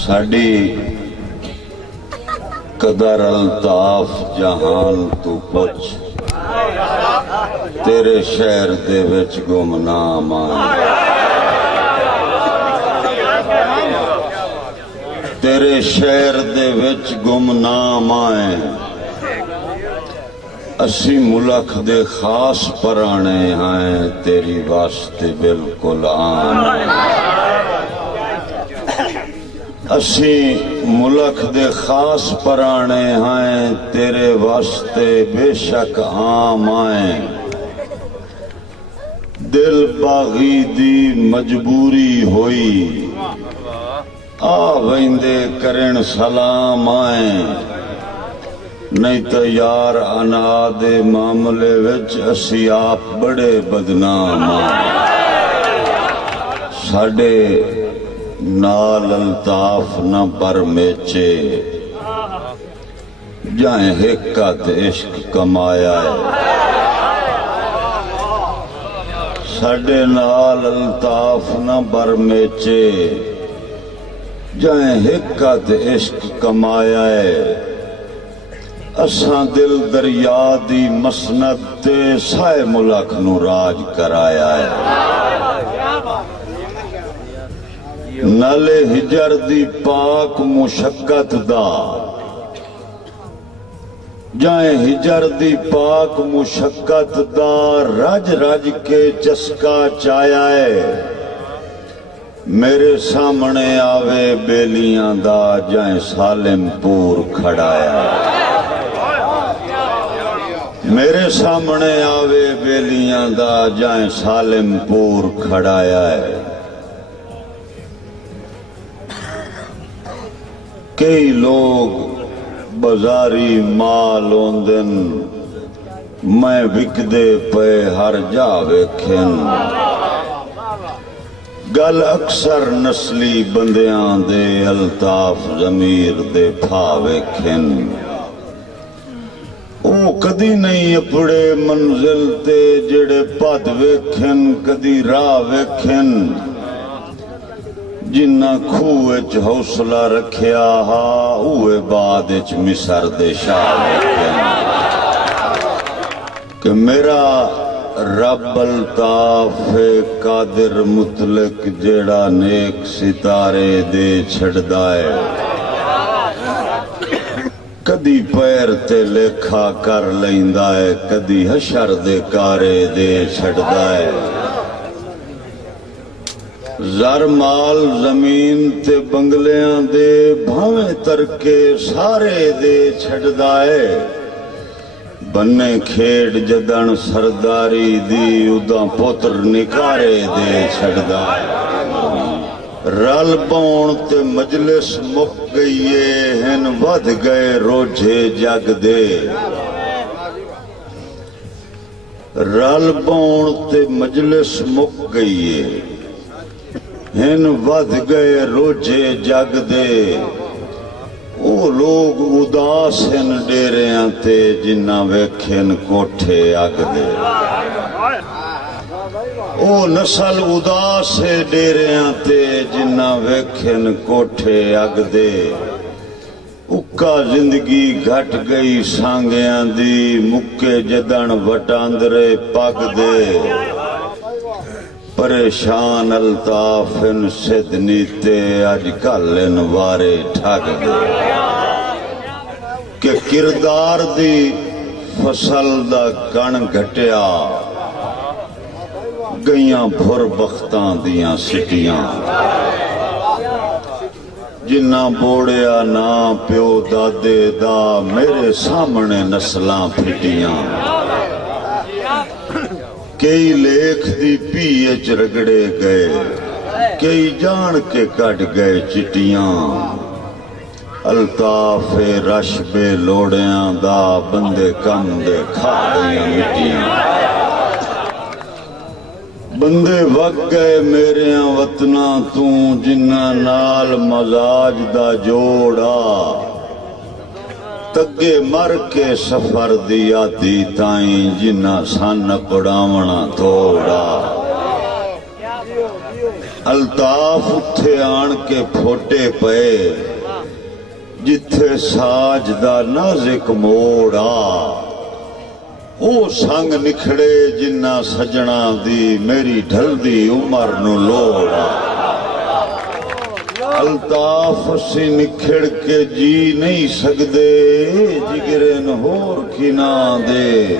साडी कदर अल्ताफ जहान तू पुछ, तेरे शहर दे विच गुमनाम आए, तेरे शहर दे विच गुमनाम आए। असी मुल्क दे खास पराने हैं, तेरी वास्ते बिल्कुल आम। असी मुल्क दे खास पराने हैं, तेरे वास्ते बेशक आम आए। दिल बागी दी मजबूरी होई, आ वेंदे करन सलाम आए। नहीं तो यार अना दे मामले विच असी आप बड़े बदनाम आए। साडे नाल अल्ताफ न परमेचे, जाए हिक्कत इश्क कमाया है। साडे नाल अल्ताफ न परमेचे, जाए हिक्कत इश्क कमाया है। असां दिल दरिया दी मसनद ते साए मुल्क नू राज कराया है। नाले हिजर दी पाक मुशक्कत दा, जाए हिजर दी पाक मुशक्कत दा रज रज के चस्का चाया है। मेरे सामने आवे बेलियां दा, जाए सालिमपुर खड़ाया है। मेरे सामने आवे बेलियां दा, जाए सालिमपुर खड़ाया है। कई लोग बाजारी माल ओंदन, मैं विकदे पे हर जा वेखन। गल अक्सर नस्ली बंदियां दे अल्ताफ जमीर दे फा वेखन। ओ कदी नहीं अपने मंजिल ते जेड़े पद वेखन, कदी राह वेखन। जिन्ना खूह विच हौसला रखिया हा, उहे बाद विच मिसर दे शाह वेखन। कि मेरा रब अल्ताफ कादिर मुतलक, जेड़ा नेक सितारे दे छड़दा है। कदी पैर ते लेखा कर लैंदा है, कदी हशर दे कारे दे छड़दा है। ज़र माल जमीन ते बंगलियां दे भावें तरके सारे दे छड़दा है। बन्ने खेड़ जदन सरदारी दी, उदा पुत्र निकारे दे छड़दा है। रल पौण ते मजलिस मुक गईए, हिन वध गए रोजे जग दे। रल पौण ते मजलिस मुक गईए, हिन वध गए रोजे जग दे। ओ लोग उदास हिन डेरियां ते, जिन्ना वेखन कोठे अग दे। ओ नस्ल उदास है डेरियां ते, जिन्ना वेखन कोठे अग दे। उक्का जिंदगी घट गई सांगियां दी, मुक्के जदन वटांदरे पग दे। परेशान अल्ताफ इन सिदनी ते, अज कल इन वारे ठग दे। कि किरदार दी फसल दा कण घटिया, गईयां भुर बख्तां दियां सिटियां। जिन्ना बोड़िया ना प्यो दादे दा, मेरे सामने नस्लां फिटियां। कई लेख दी पीए च रगड़े गए, कई जान के कट गए चिटियां। अल्ताफ रश बे लोड़ियां दा, बंदे कम दे खा गईयां मिटियां। बंदे वग गए मेरिया वतना तू, जिन्ना नाल मजाज दा जोड़ा। तगे मर के सफर दी आदि ताई, जिन्ना सन पड़ावना थोड़ा। ਅਲਤਾਫ ਉੱਥੇ ਆਣ ਕੇ ਫੋਟੇ ਪਏ ਜਿੱਥੇ ਸਾਜ ਦਾ ਨਾਜ਼ੁਕ ਮੋੜ ਆ ਉਹ ਸੰਗ ਨਿਖੜੇ ਜਿੰਨਾ ਸਜਣਾ ਦੀ ਮੇਰੀ ਢਲਦੀ ਉਮਰ ਨੂੰ ਲੋੜ ਆ ਅਲਤਾਫ ਸੀ ਨਿਖੜ ਕੇ ਜੀ ਨਹੀਂ ਸਕਦੇ ਜਿਗਰੇ ਨੂੰ ਹੋਰ ਖਿਨਾ ਦੇ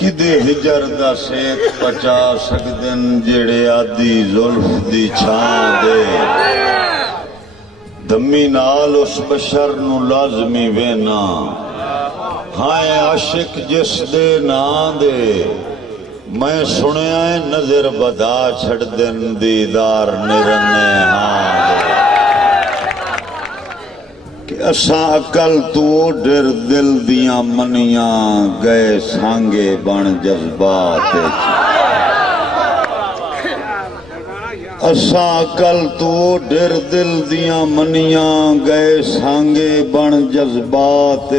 ਕਿਦੇ ਹਿਜਰ ਦਾ ਸੇਕ ਪਚਾ ਸਕਦਨ ਜਿਹੜੇ ਆਦੀ ਜ਼ੁਲਫ ਦੀ ਛਾਂ ਦੇ ਦਮੀ ਨਾਲ ਉਸ ਬਸ਼ਰ ਨੂੰ ਲਾਜ਼ਮੀ ਵੇਨਾ ਹਾਏ ਆਸ਼ਿਕ ਜਿਸ ਦੇ ਨਾਂ ਦੇ ਮੈਂ ਸੁਣਿਆ ਨਜ਼ਰ ਬਦਾ ਛੱਡ ਦਿਨ ਦੀਦਾਰ ਨਿਰਨੇ ਹਾਂ ਕਿ ਅਸਾਂ ਅਕਲ ਤੂੰ ਡਰ ਦਿਲ ਦੀਆਂ ਮਨੀਆਂ ਗਏ ਸਾਂਗੇ ਬਣ ਜਜ਼ਬਾਤ ਅਸਾਂ ਅਕਲ ਤੂੰ ਡਰ ਦਿਲ ਦੀਆਂ ਮਨੀਆਂ ਗਏ ਸਾਂਗੇ ਬਣ ਜਜ਼ਬਾਤ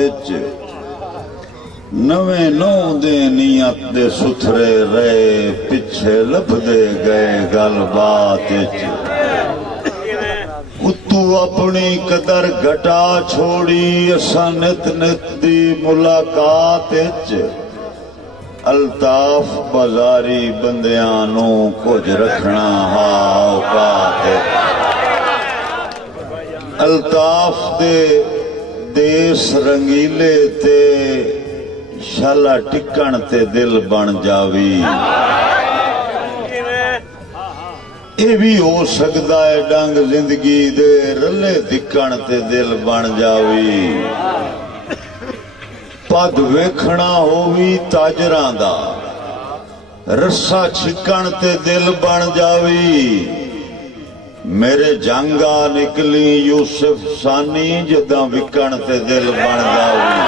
ਨਵੇਂ ਨੌ ਦੇ ਨੀਅਤ ਦੇ ਸੁਥਰੇ ਰਹੇ ਪਿੱਛੇ ਲੱਭਦੇ ਗਏ ਗੱਲਬਾਤ ਉਤੂ ਆਪਣੀ ਕਦਰ ਘਟਾ ਛੋੜੀ ਅਸਾਂ ਨਿਤ ਨਿਤ ਦੀ ਮੁਲਾਕਾਤ ਅਲਤਾਫ ਬਾਜ਼ਾਰੀ ਬੰਦਿਆਂ ਨੂੰ ਕੁਝ ਰੱਖਣਾ ਔਕਾਤ ਅਲਤਾਫ ਦੇ ਦੇਸ ਰੰਗੀਲੇ ਤੇ ਸ਼ਾਲਾ ਟਿਕਣ ਤੇ ਦਿਲ ਬਣ ਜਾਵੀ ਇਹ ਵੀ ਹੋ ਸਕਦਾ ਹੈ ਡੰਗ ਜ਼ਿੰਦਗੀ ਦੇ ਰੱਲੇ ਦਿਕਣ ਤੇ ਦਿਲ ਬਣ ਜਾਵੀ ਪਦ ਵੇਖਣਾ ਹੋਵੀ ਤਾਜਰਾਂ ਦਾ ਰੱਸਾ ਛਿਕਣ ਤੇ ਦਿਲ ਬਣ ਜਾਵੀ ਮੇਰੇ ਜੰਗਾ ਨਿਕਲੀ ਯੂਸਫ ਸਾਨੀ ਜਿੱਦਾਂ ਵਿਕਣ ਤੇ ਦਿਲ ਬਣ ਜਾਵੀ